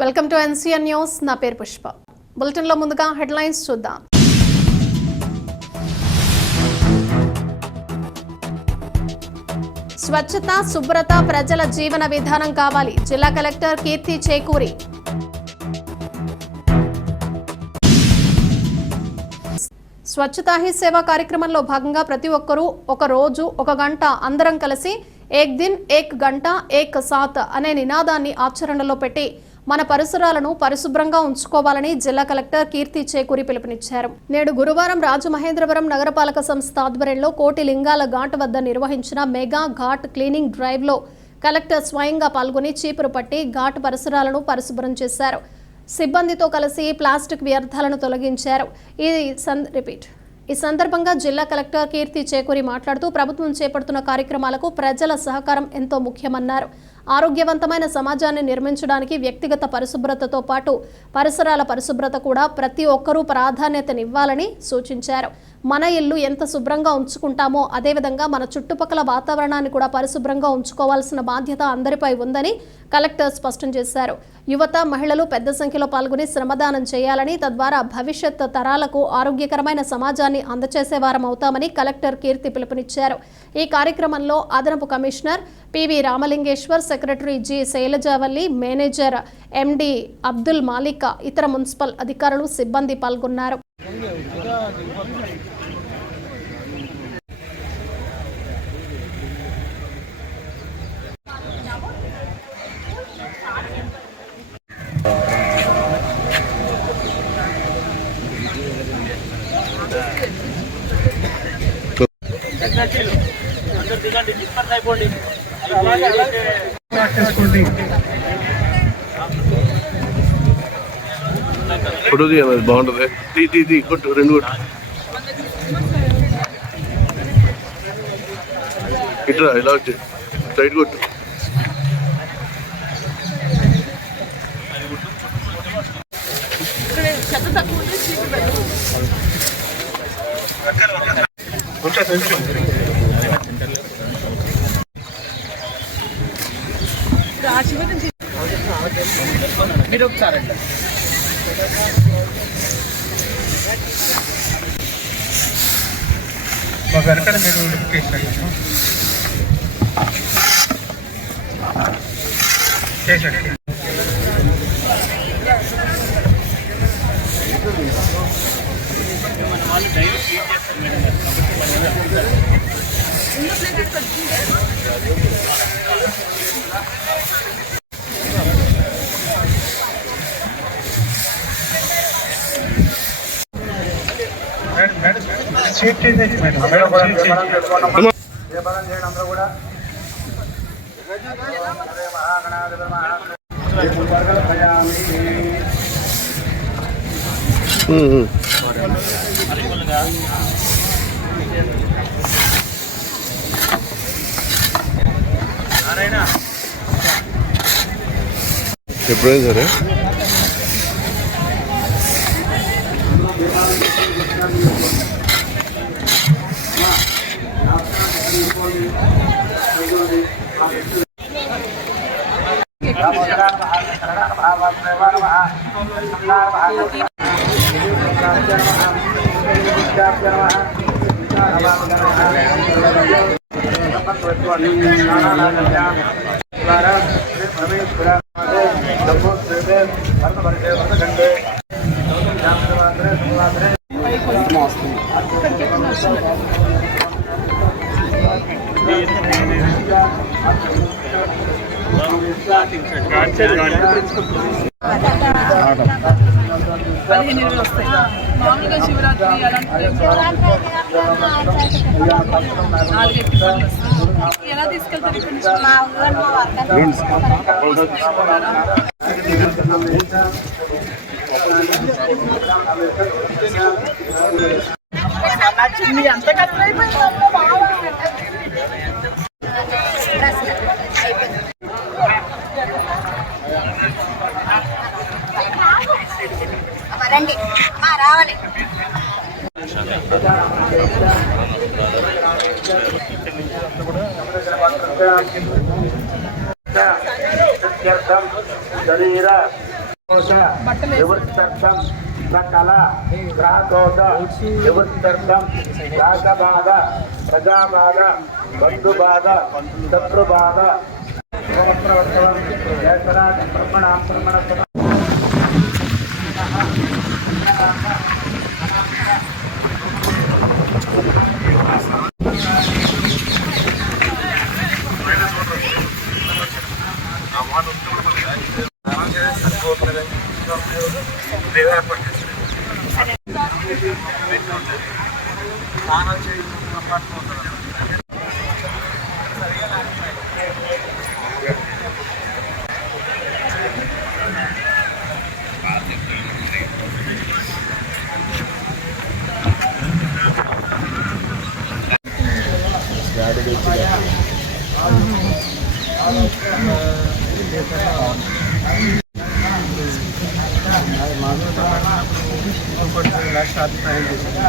Welcome to NCN news. నా పేరు పుష్ప. బులెటిన్లో ముందుగా హెడ్లైన్స్ చూద్దాం. స్వచ్ఛత, శుభ్రత ప్రజల జీవన విధానం కావాలి. జిల్లా collector Keerthi Chekuri. Swachhata he సేవ కార్యక్రమంలో భాగంగా ప్రతి ఒక్కరూ ఒక రోజు ఒక గంట అందరం కలిసి ఏక్ దిన్ ఏక్ గంట ఏక్ సాత్ అనే నినాదాన్ని ఆచరణలో పెట్టి మన పరిసరాలను పరిశుభ్రంగా ఉంచుకోవాలని జిల్లా కలెక్టర్ కీర్తి చేకూరి పిలుపునిచ్చారు. నేడు గురువారం రాజమహేంద్రవరం నగరపాలక సంస్థ ఆధ్వర్యంలో కోటి లింగాల ఘాట్ వద్ద నిర్వహించిన మెగా ఘాట్ క్లీనింగ్ డ్రైవ్ లో కలెక్టర్ స్వయంగా పాల్గొని చీపురు పట్టి ఘాట్ పరిసరాలను పరిశుభ్రం చేశారు. సిబ్బందితో కలిసి ప్లాస్టిక్ వ్యర్థాలను తొలగించారు. ఈ సందర్భంగా జిల్లా కలెక్టర్ కీర్తి చేకూరి మాట్లాడుతూ ప్రభుత్వం చేపడుతున్న కార్యక్రమాలకు ప్రజల సహకారం ఎంతో ముఖ్యమన్నారు. ఆరోగ్యవంతమైన సమాజాన్ని నిర్మించడానికి వ్యక్తిగత పరిశుభ్రతతో పాటు పరిసరాల పరిశుభ్రత కూడా ప్రతి ఒక్కరూ ప్రాధాన్యతనివ్వాలని సూచించారు. మన ఇల్లు ఎంత శుభ్రంగా ఉంచుకుంటామో అదేవిధంగా మన చుట్టుపక్కల వాతావరణాన్ని కూడా పరిశుభ్రంగా ఉంచుకోవాల్సిన బాధ్యత అందరిపై ఉందని కలెక్టర్ స్పష్టం చేశారు. యువత, మహిళలు పెద్ద సంఖ్యలో పాల్గొని శ్రమదానం చేయాలని, తద్వారా భవిష్యత్ తరాలకు ఆరోగ్యకరమైన సమాజాన్ని అందచేసేవారం అవుతామని కలెక్టర్ కీర్తి పిలుపునిచ్చారు. ఈ కార్యక్రమంలో అదనపు commissioner PV Ramalingeswar, secretary G Sailajavalli, manager ఎండి అబ్దుల్ మాలిక్, ఇతర మున్సిపల్ అధికారులు, సిబ్బంది పాల్గొన్నారు. ఫోటోది బాగుంటుంది. తీ కొట్టు, రెండు కొట్టు ఇట్లా ఇలా వచ్చి సైడ్ కొట్టు. మీరు ఒకసారి మా వెనకాల మీరు చేసండి. వాళ్ళు డైలీ ఫీడ్ చేస్తారు ఎప్పుడైనా సరే మామూలుగా శివరాత్రి ఎలా తీసుకెళ్తారు? ఎంత కష్టమైపోయింది. రండి రావాలి. శరీర నివృత్తర్థం సకల గ్రహదోష నివృత్తర్థం రాగబాధ ప్రజాబాధ బంధుబాధ శత్రుబాధ లక్ష అభిప్రాయం చేశాను